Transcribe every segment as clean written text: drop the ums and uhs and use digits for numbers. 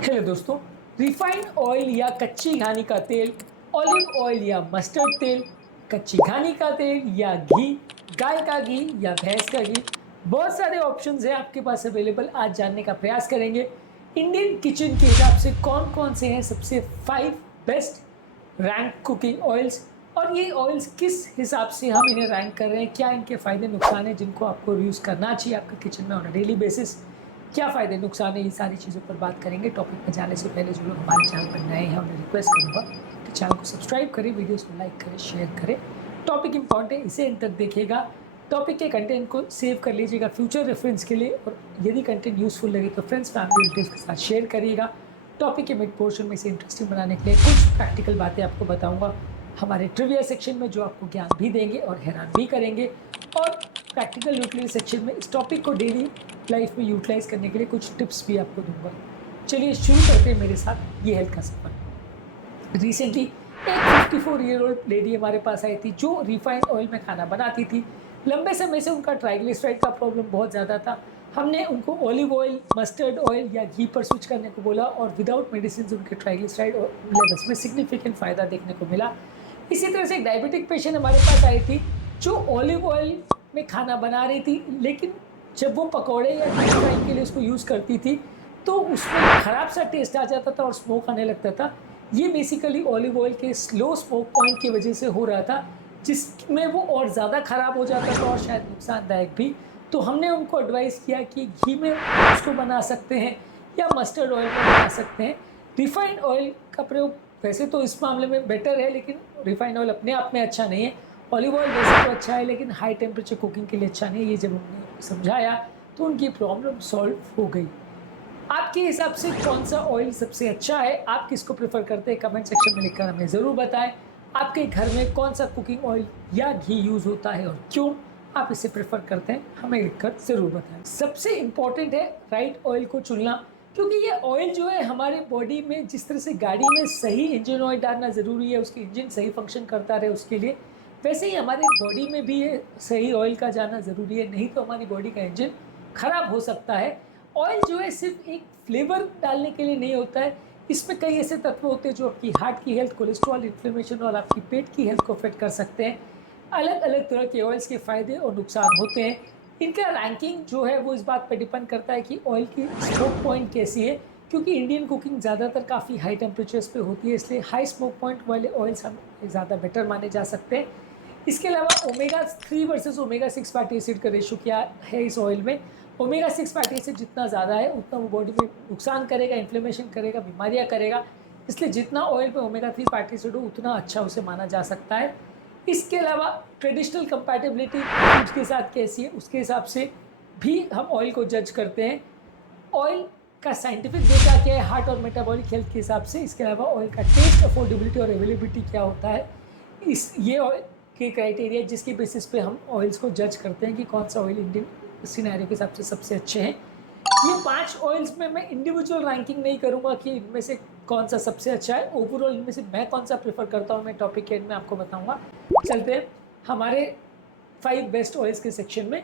Hello दोस्तों। Refined oil या कच्ची घानी का तेल, ऑलिव ऑयल या मस्टर्ड तेल, कच्ची घानी का तेल या घी, गाय का घी या भैंस का घी, बहुत सारे ऑप्शंस हैं आपके पास अवेलेबल। आज जानने का प्रयास करेंगे इंडियन किचन के हिसाब से कौन कौन से हैं सबसे 5 बेस्ट रैंक कुकिंग ऑयल्स, और ये ऑयल्स किस हिसाब से हम इन्हें रैंक कर रहे हैं, क्या इनके फायदे नुकसान हैं जिनको आपको यूज़ करना चाहिए आपके किचन में ऑन अ डेली बेसिस, क्या फ़ायदे नुकसान है, ये सारी चीज़ों पर बात करेंगे। टॉपिक में जाने से पहले जो लोग हमारे चैनल पर नए हैं उन्हें रिक्वेस्ट करूँगा कि चैनल को सब्सक्राइब करें, वीडियोस को लाइक करें, शेयर करें। टॉपिक इंपॉर्टेंट है, इसे एंड तक देखिएगा। टॉपिक के कंटेंट को सेव कर लीजिएगा फ्यूचर रेफरेंस के लिए, और यदि कंटेंट यूजफुल लगे तो फ्रेंड्स फैमिली रिलेटिव्स के साथ शेयर करिएगा। टॉपिक के मिड पोर्शन में इसे इंटरेस्टिंग बनाने के लिए कुछ प्रैक्टिकल बातें आपको बताऊंगा हमारे ट्रिविया सेक्शन में, जो आपको ज्ञान भी देंगे और हैरान भी करेंगे, और प्रैक्टिकल यूटिलिटी सेक्शन में इस टॉपिक को डेली लाइफ में यूटिलाइज करने के लिए कुछ टिप्स भी आपको दूंगा। चलिए शुरू करते हैं मेरे साथ ये हेल्थ का सफर। रिसेंटली एक 54 ईयर ओल्ड लेडी हमारे पास आई थी जो रिफाइंड ऑयल में खाना बनाती थी। लंबे समय से उनका ट्राइग्लिसराइड का प्रॉब्लम बहुत ज़्यादा था। हमने उनको ऑलिव ऑयल, मस्टर्ड ऑयल या घी पर स्विच करने को बोला, और विदाउट मेडिसिन उनके ट्राइग्लिसराइड लेवल्स में सिग्निफिकेंट फ़ायदा देखने को मिला। इसी तरह से एक डायबिटिक पेशेंट हमारे पास आई थी जो ऑलिव ऑयल में खाना बना रही थी, लेकिन जब वो पकौड़े या डीप फ्राइंग के लिए उसको यूज़ करती थी तो उसमें ख़राब सा टेस्ट आ जाता था और स्मोक आने लगता था। ये बेसिकली ऑलिव ऑयल के स्लो स्मोक पॉइंट की वजह से हो रहा था, जिसमें वो और ज़्यादा ख़राब हो जाता था और शायद नुकसानदायक भी। तो हमने उनको एडवाइस किया कि घी में उसको बना सकते हैं या मस्टर्ड ऑयल में बना सकते हैं। रिफाइंड ऑयल का प्रयोग वैसे तो इस मामले में बेटर है, लेकिन रिफाइंड ऑयल अपने आप में अच्छा नहीं है। ऑलिव ऑयल वैसे तो अच्छा है, लेकिन हाई टेम्परेचर कुकिंग के लिए अच्छा नहीं है। ये जब हमने समझाया तो उनकी प्रॉब्लम सॉल्व हो गई। आपके हिसाब से कौन सा ऑयल सबसे अच्छा है, आप किसको प्रेफर करते हैं, कमेंट सेक्शन में लिखकर हमें ज़रूर बताएं। आपके घर में कौन सा कुकिंग ऑयल या घी यूज़ होता है और क्यों आप इसे प्रेफर करते हैं, हमें लिखकर ज़रूर बताएं। सबसे इम्पॉर्टेंट है राइट ऑयल को चुनना, क्योंकि ये ऑयल जो है हमारे बॉडी में, जिस तरह से गाड़ी में सही इंजन ऑयल डालना ज़रूरी है, उसकी इंजन सही फंक्शन करता रहे उसके लिए, वैसे ही हमारे बॉडी में भी ये सही ऑयल का जाना ज़रूरी है, नहीं तो हमारी बॉडी का इंजन खराब हो सकता है। ऑयल जो है सिर्फ एक फ्लेवर डालने के लिए नहीं होता है, इसमें कई ऐसे तत्व होते हैं जो आपकी हार्ट की हेल्थ, कोलेस्ट्रॉल, इन्फ्लेमेशन और आपकी पेट की हेल्थ को अफेक्ट कर सकते हैं। अलग अलग तरह के ऑयल्स के फ़ायदे और नुकसान होते हैं। इनका रैंकिंग जो है वो इस बात पर डिपेंड करता है कि ऑयल की स्मोक पॉइंट कैसी है, क्योंकि इंडियन कुकिंग ज़्यादातर काफ़ी हाई टेम्परेचर्स पे होती है, इसलिए हाई स्मोक पॉइंट वाले ऑयल्स हम ज़्यादा बेटर माने जा सकते हैं। इसके अलावा omega 3 versus omega 6 fatty acid का रेशो क्या है इस ऑयल में। ओमेगा 6 फैटी एसिड जितना ज़्यादा है उतना वो बॉडी में नुकसान करेगा, इन्फ्लेमेशन करेगा, बीमारियां करेगा। इसलिए जितना ऑयल में ओमेगा 3 फैटी एसिड हो उतना अच्छा उसे माना जा सकता है। इसके अलावा ट्रेडिशनल कंपैटिबिलिटी फूड्स के साथ कैसी है उसके हिसाब से भी हम ऑयल को जज करते हैं। ऑयल का साइंटिफिक डेटा क्या है हार्ट और मेटाबॉलिक हेल्थ के हिसाब से। इसके अलावा ऑयल का टेस्ट, अफोर्डेबिलिटी और अवेलेबिलिटी क्या होता है, इस ये ऑयल के क्राइटेरिया जिसके बेसिस पे हम ऑयल्स को जज करते हैं कि कौन सा ऑयल इंडियन सिनेरियो के हिसाब से सबसे अच्छे हैं। ये 5 ऑयल्स में मैं इंडिविजुअल रैंकिंग नहीं करूंगा कि इनमें से कौन सा सबसे अच्छा है, ओवरऑल इनमें से मैं कौन सा प्रेफर करता हूँ मैं टॉपिक के एंड में आपको बताऊंगा। चलते हैं हमारे 5 बेस्ट ऑयल्स के सेक्शन में।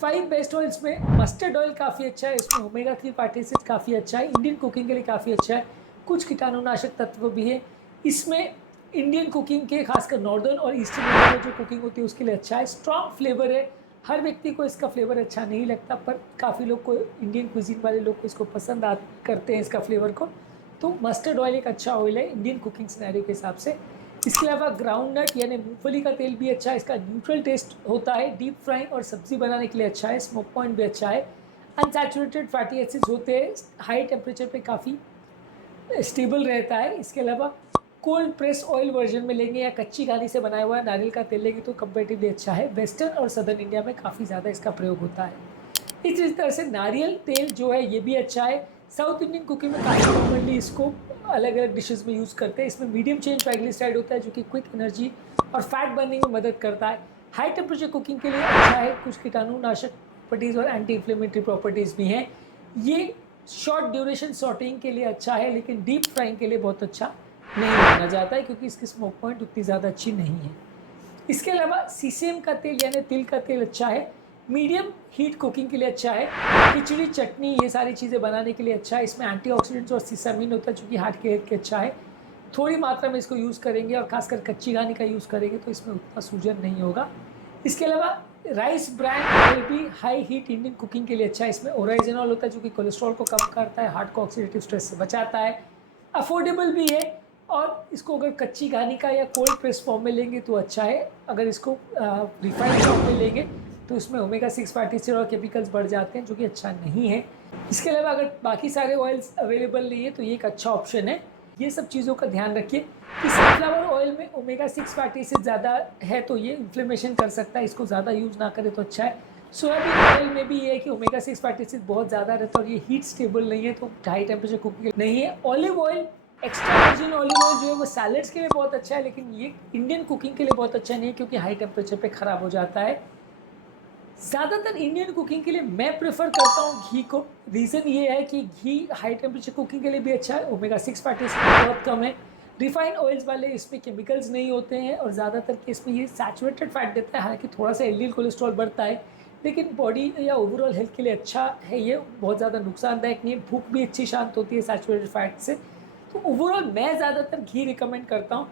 5 बेस्ट ऑयल्स में मस्टर्ड ऑयल काफ़ी अच्छा है, इसमें ओमेगा 3 फैटी एसिड काफ़ी अच्छा है, इंडियन कुकिंग के लिए काफ़ी अच्छा है, कुछ कीटाणुनाशक तत्व भी है इसमें। इंडियन कुकिंग के खासकर नॉर्दर्न और ईस्टर्न इंडिया में जो कुकिंग होती है उसके लिए अच्छा है। स्ट्रॉन्ग फ्लेवर है, हर व्यक्ति को इसका फ्लेवर अच्छा नहीं लगता, पर काफ़ी लोग को, इंडियन कुजीन वाले लोग को इसको पसंद करते हैं इसका फ्लेवर को। तो मस्टर्ड ऑयल एक अच्छा ऑयल है इंडियन कुकिंग सिनेरियो के हिसाब से। इसके अलावा ग्राउंड नट यानी मूंगफली का तेल भी अच्छा है, इसका न्यूट्रल टेस्ट होता है, डीप फ्राइंग और सब्जी बनाने के लिए अच्छा है, स्मोक पॉइंट भी अच्छा है। अनसैचुरेटेड फैटी एसिड्स होते हैं, हाई टेम्परेचर पे काफ़ी स्टेबल रहता है। इसके अलावा कोल्ड प्रेस ऑयल वर्जन में लेंगे या कच्ची घानी से बनाया हुआ नारियल का तेल लेंगे तो कंपेरेटिवली अच्छा है। वेस्टर्न और सदर्न इंडिया में काफ़ी ज़्यादा इसका प्रयोग होता है। इसी तरह से नारियल तेल जो है ये भी अच्छा है। साउथ इंडियन कुकिंग में काफ़ी कॉमनली इसको अलग अलग डिशेस में यूज़ करते हैं। इसमें मीडियम चेन ट्राइग्लिसराइड होता है जो कि क्विक एनर्जी और फैट बर्निंग में मदद करता है। हाई टेम्परेचर कुकिंग के लिए अच्छा है, कुछ कीटाणुनाशक प्रॉपर्टीज़ और एंटी इन्फ्लेमेटरी प्रॉपर्टीज़ भी हैं। ये शॉर्ट ड्यूरेशन सॉटिंग के लिए अच्छा है, लेकिन डीप फ्राइंग के लिए बहुत अच्छा नहीं माना जाता है क्योंकि इसकी स्मोक पॉइंट उतनी ज़्यादा अच्छी नहीं है। इसके अलावा सीसेम का तेल यानी तिल का तेल अच्छा है, मीडियम हीट कुकिंग के लिए अच्छा है। खिचड़ी, चटनी, ये सारी चीज़ें बनाने के लिए अच्छा है। इसमें एंटीऑक्सीडेंट्स और सिसामिन होता है जो कि हार्ट के हेल्थ के अच्छा है। थोड़ी मात्रा में इसको यूज़ करेंगे और खासकर कच्ची घानी का यूज़ करेंगे तो इसमें उतना सूजन नहीं होगा। इसके अलावा राइस ब्रांड ऑयल भी हाई हीट इंडियन कुकिंग के लिए अच्छा है। इसमें ओरिजिनल होता है जो कि कोलेस्ट्रॉल को कम करता है, हार्ट को ऑक्सीडेटिव स्ट्रेस से बचाता है, अफोर्डेबल भी है। और इसको अगर कच्ची घानी का या कोल्ड प्रेस फॉर्म में लेंगे तो अच्छा है। अगर इसको रिफाइंड फॉर्म में लेंगे तो इसमें ओमेगा 6 फैटी एसिड और केमिकल्स बढ़ जाते हैं जो कि अच्छा नहीं है। इसके अलावा अगर बाकी सारे ऑयल्स अवेलेबल नहीं है तो ये एक अच्छा ऑप्शन है। ये सब चीज़ों का ध्यान रखिए कि सनफ्लावर ऑयल में ओमेगा 6 फैटी एसिड ज़्यादा है तो ये इन्फ्लेमेशन कर सकता है, इसको ज़्यादा यूज़ ना करें तो अच्छा है। सोयाबीन ऑयल में भी ये है कि ओमेगा 6 फैटी एसिड बहुत ज़्यादा रहता है और ये हीट स्टेबल नहीं है तो हाई टेम्परेचर कुकिंग नहीं है। Olive oil, extra virgin olive oil जो है वो सैलड्स के लिए बहुत अच्छा है, लेकिन ये इंडियन कुकिंग के लिए बहुत अच्छा नहीं है क्योंकि हाई टेम्परेचर पे ख़राब हो जाता है। ज़्यादातर इंडियन कुकिंग के लिए मैं प्रेफर करता हूँ घी को। रीज़न ये है कि घी हाई टेम्परेचर कुकिंग के लिए भी अच्छा है, ओमेगा 6 फैटी एसिड बहुत कम है, रिफाइंड ऑयल्स वाले इसमें केमिकल्स नहीं होते हैं और ज़्यादातर केस में ये सैचुरेटेड फैट देता है। हालांकि थोड़ा सा एलडीएल कोलेस्ट्रॉल बढ़ता है लेकिन बॉडी या ओवरऑल हेल्थ के लिए अच्छा है, ये बहुत ज़्यादा नुकसानदायक नहीं है। भूख भी अच्छी शांत होती है सैचुरेटेड फैट से। तो ओवरऑल मैं ज़्यादातर घी रिकमेंड करता हूँ।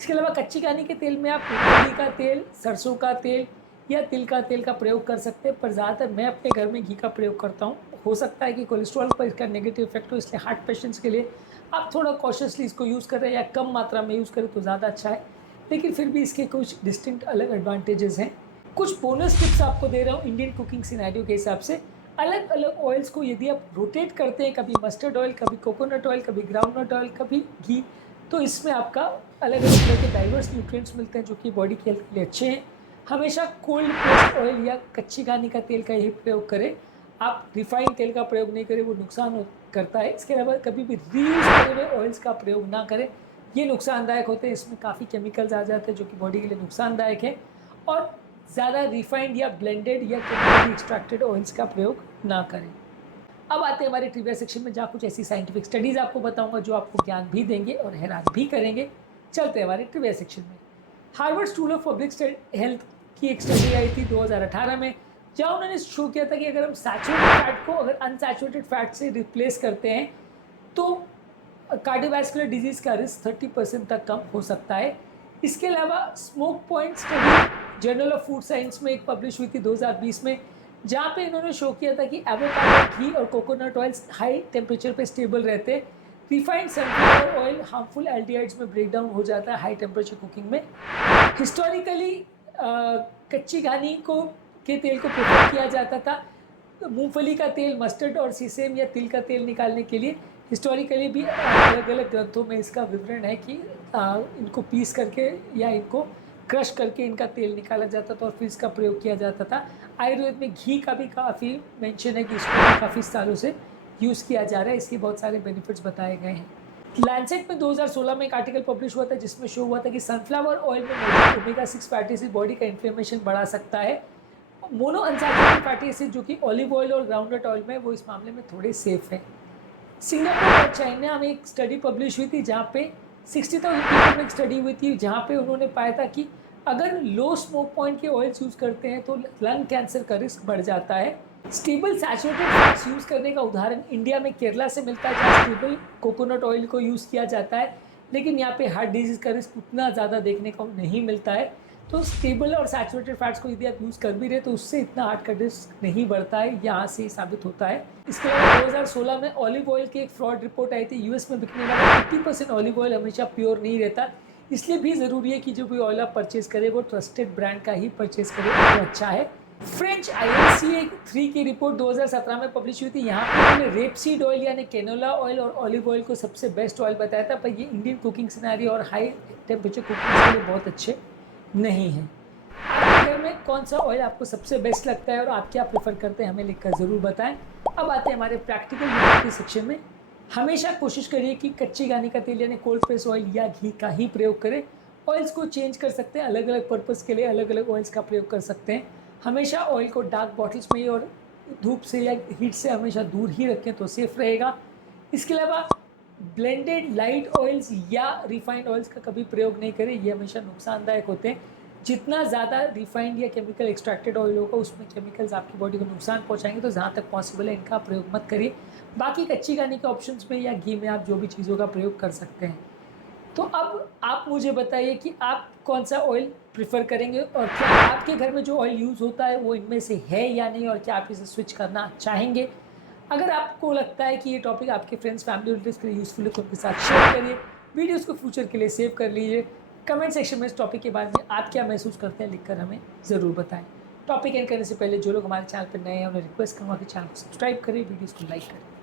इसके अलावा कच्ची घानी के तेल में आप मूंगफली का तेल, सरसों का तेल या तिल का तेल का प्रयोग कर सकते हैं, पर ज़्यादातर मैं अपने घर में घी का प्रयोग करता हूँ। हो सकता है कि कोलेस्ट्रॉल पर इसका नेगेटिव इफेक्ट हो, इसलिए हार्ट पेशेंट्स के लिए आप थोड़ा कॉशियसली इसको यूज़ करें या कम मात्रा में यूज़ करें तो ज़्यादा अच्छा है, लेकिन फिर भी इसके कुछ डिस्टिंक्ट अलग एडवांटेजेस हैं। कुछ बोनस टिप्स आपको दे रहा हूँ इंडियन कुकिंग सिनेरियो के हिसाब से। अलग अलग ऑयल्स को यदि आप रोटेट करते हैं, कभी मस्टर्ड ऑयल, कभी कोकोनट ऑयल, कभी ग्राउंडनट ऑयल, कभी घी, तो इसमें आपका अलग अलग तरह के डाइवर्स न्यूट्रिएंट्स मिलते हैं जो कि बॉडी की हेल्थ के लिए अच्छे हैं। हमेशा कोल्ड प्रेस्ड ऑयल या कच्ची घानी का तेल का ही प्रयोग करें। आप रिफाइंड तेल का प्रयोग नहीं करें, वो करता है। इसके अलावा कभी भी रीयूज करे हुए ऑयल्स का प्रयोग ना करें, ये नुकसानदायक होते हैं। इसमें काफ़ी केमिकल्स आ जाते हैं जो कि बॉडी के लिए नुकसानदायक है। और ज़्यादा रिफाइंड या ब्लेंडेड या केमिकली एक्सट्रैक्टेड ऑयल्स का प्रयोग ना करें। अब आते हैं हमारे ट्रिविया सेक्शन में, जहाँ कुछ ऐसी साइंटिफिक स्टडीज़ आपको बताऊंगा जो आपको ज्ञान भी देंगे और हैरान भी करेंगे। चलते हैं हमारे ट्रिविया सेक्शन में। Harvard school of public health की एक स्टडी आई थी 2018 में, जहाँ उन्होंने शो किया था कि अगर हम सैचुरेटेड फैट को अगर अनसैचुरेटेड फैट से रिप्लेस करते हैं तो कार्डियोवैस्कुलर डिजीज़ का रिस्क 30% तक कम हो सकता है। इसके अलावा smoke point study journal of food science में एक पब्लिश हुई थी 2020 में, जहाँ पे इन्होंने शो किया था कि एवोकाडो, घी और कोकोनट ऑयल्स हाई टेम्परेचर पे स्टेबल रहते हैं। Refined sunflower oil harmful aldehydes में ब्रेक डाउन हो जाता है हाई टेम्परेचर कुकिंग में। हिस्टोरिकली कच्ची घानी को के तेल को प्रेफर किया जाता था मूंगफली का तेल, मस्टर्ड और सीसेम या तिल का तेल निकालने के लिए। हिस्टोरिकली भी अलग अलग ग्रंथों में इसका विवरण है कि इनको पीस करके या इनको क्रश करके इनका तेल निकाला जाता था और फिर इसका प्रयोग किया जाता था। आयुर्वेद में घी का भी काफ़ी मेंशन है कि इसको भी काफ़ी सालों से यूज़ किया जा रहा है, इसके बहुत सारे बेनिफिट्स बताए गए हैं। लैंसेट में 2016 में एक आर्टिकल पब्लिश हुआ था जिसमें शो हुआ था कि सनफ्लावर ऑयल में मौजूद ओमेगा 6 फैटी एसिड बॉडी का इन्फ्लेमेशन बढ़ा सकता है। मोनो अनसैचुरेटेड फैटी एसिड जो कि ऑलिव ऑयल और ग्राउंडनट ऑयल में, वो इस मामले में थोड़े सेफ है। सिंगापुर और चाइना में एक स्टडी पब्लिश हुई थी जहाँ पे 60,000 पीपल में एक स्टडी हुई थी, जहाँ पे उन्होंने पाया था कि अगर लो स्मोक पॉइंट के ऑयल्स यूज़ करते हैं तो लंग कैंसर का रिस्क बढ़ जाता है। स्टेबल सैचुरेटेड फैट्स यूज़ करने का उदाहरण इंडिया में केरला से मिलता है, जहाँ स्टेबल कोकोनट ऑयल को यूज़ किया जाता है, लेकिन यहाँ पे हार्ट डिजीज़ का रिस्क उतना ज़्यादा देखने को नहीं मिलता है। तो स्टेबल और सैचुरेटेड फैट्स को यदि आप यूज़ कर भी रहे तो उससे इतना हार्ट का रिस्क नहीं बढ़ता है, यहाँ से साबित होता है। इसके अलावा 2016 में ऑलिव ऑयल की एक फ्रॉड रिपोर्ट आई थी। यूएस में बिकने वाला 80% ऑलिव ऑयल हमेशा प्योर नहीं रहता, इसलिए भी ज़रूरी है कि जो भी ऑयल आप परचेज करें वो ट्रस्टेड ब्रांड का ही परचेज करें तो अच्छा है। फ्रेंच INC 3 की रिपोर्ट 2017 में पब्लिश हुई थी। यहाँ पर उन्होंने रेपसीड ऑयल यानी कैनोला ऑयल और ऑलिव ऑयल को सबसे बेस्ट ऑयल बताया था, पर ये इंडियन कुकिंग सिनेरियो और हाई टेम्परेचर कुकिंग के लिए बहुत अच्छे नहीं है। आपके घर में कौन सा ऑयल आपको सबसे बेस्ट लगता है और आप क्या प्रेफर करते हैं, हमें लिखकर ज़रूर बताएं। अब आते हैं हमारे प्रैक्टिकल यूटिलिटी सेक्शन में। हमेशा कोशिश करिए कि कच्ची घानी का तेल यानी कोल्ड प्रेस ऑयल या घी का ही प्रयोग करें। ऑयल्स को चेंज कर सकते हैं, अलग अलग पर्पज़ के लिए अलग अलग ऑयल्स का प्रयोग कर सकते हैं। हमेशा ऑयल को डार्क बॉटल्स में और धूप से या हीट से हमेशा दूर ही रखें तो सेफ़ रहेगा। इसके अलावा ब्लेंडेड लाइट ऑयल्स या रिफाइंड ऑयल्स का कभी प्रयोग नहीं करें, ये हमेशा नुकसानदायक होते हैं। जितना ज़्यादा रिफाइंड या केमिकल एक्सट्रैक्टेड ऑयल होगा उसमें केमिकल्स आपकी बॉडी को नुकसान पहुंचाएंगे, तो जहाँ तक पॉसिबल है इनका प्रयोग मत करिए। बाकी कच्ची घानी के ऑप्शंस में या घी में आप जो भी चीज़ों का प्रयोग कर सकते हैं। तो अब आप मुझे बताइए कि आप कौन सा ऑयल प्रेफर करेंगे और क्या आपके घर में जो ऑयल यूज़ होता है वो इनमें से है या नहीं, और क्या आप इसे स्विच करना चाहेंगे। अगर आपको लगता है कि ये टॉपिक आपके फ्रेंड्स फैमिली रिलेटिव्स के लिए यूज़फुल है तो उनके साथ शेयर करिए, वीडियोज़ को फ्यूचर के लिए सेव कर लीजिए। कमेंट सेक्शन में इस टॉपिक के बारे में आप क्या महसूस करते हैं लिखकर हमें ज़रूर बताएं। टॉपिक एंड करने से पहले जो लोग हमारे चैनल पर नए हैं उन्हें रिक्वेस्ट करूँगा कि चैनल को सब्सक्राइब करें, वीडियोज़ को लाइक करें।